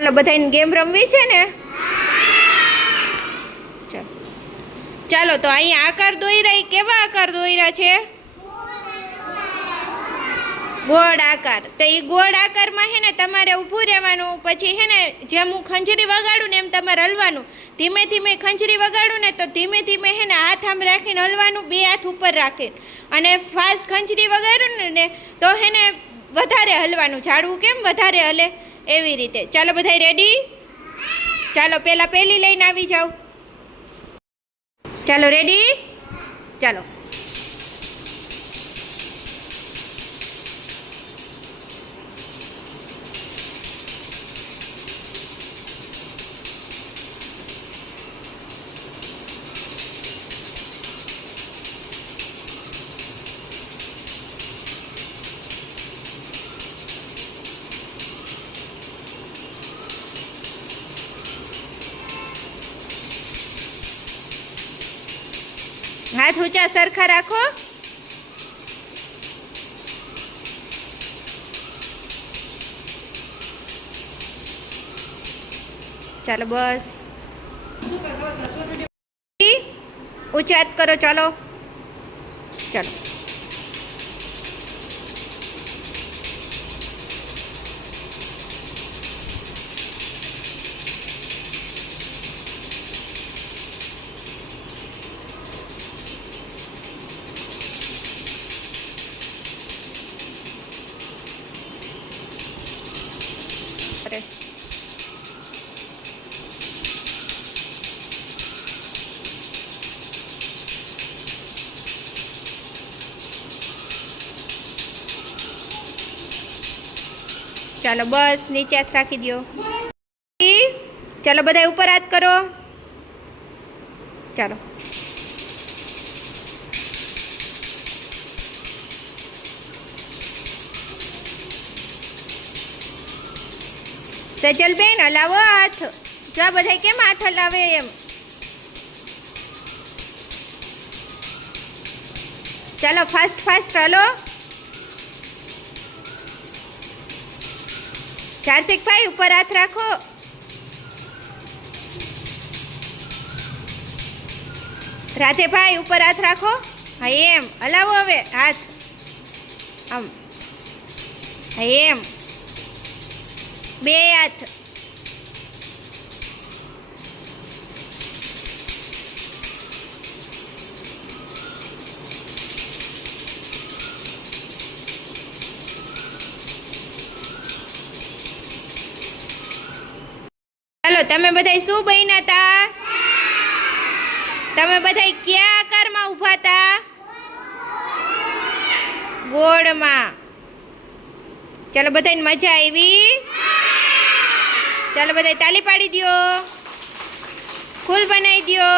ચાલો બધાને ગેમ રમવી છે ને? ચાલો તો અહીંયા આકાર દોર્યા. કેવા આકાર દોર્યા છે? ગોળ આકાર. તો એ ગોળ આકારમાં હે ને તમારે ઊભું રહેવાનું. પછી હે ને જેમ હું ખંજરી વગાડું ને એમ તમારે હલવાનું. ધીમે ધીમે ખંજરી વગાડું ને તો ધીમે ધીમે હે ને હાથ આમ રાખીને હલવાનું, બે હાથ ઉપર રાખીને. અને ફાસ્ટ ખંજરી વગાડું ને તો હે ને વધારે હલવાનું. ઝાડવું કેમ વધારે હલે એવી રીતે. ચાલો બધા રેડી? ચાલો પહેલી લઈને આવી જાઓ. ચાલો રેડી? ચાલો. હાથ ઊંચા સરખા રાખો. ચાલો બસ ઊંચા હાથ કરો. ચાલો ચાલો. ચાલો બસ નીચે હાથ રાખી દો. ચાલો બધા ઉપર હાથ કરો. ચાલો સજલબેન હલાવો હાથ. જો બધા કેમ હાથ હલાવે એમ. ચાલો ફાસ્ટ ફાસ્ટ હાલો. કાર્તિકભાઈ ઉપર હાથ રાખો. રાધેભાઈ ઉપર હાથ રાખો. હા એમ હલાવો હવે હાથ આમ. હા એમ બે હાથ. ચાલો તમે બધા શું બન્યા હતા? તમે બધા કયા આકારમાં ઊભા હતા? ગોળમાં. ચાલો બધાને મજા આવી? ચાલો બધા તાલી પાડી દો. ફૂલ બનાવી દો.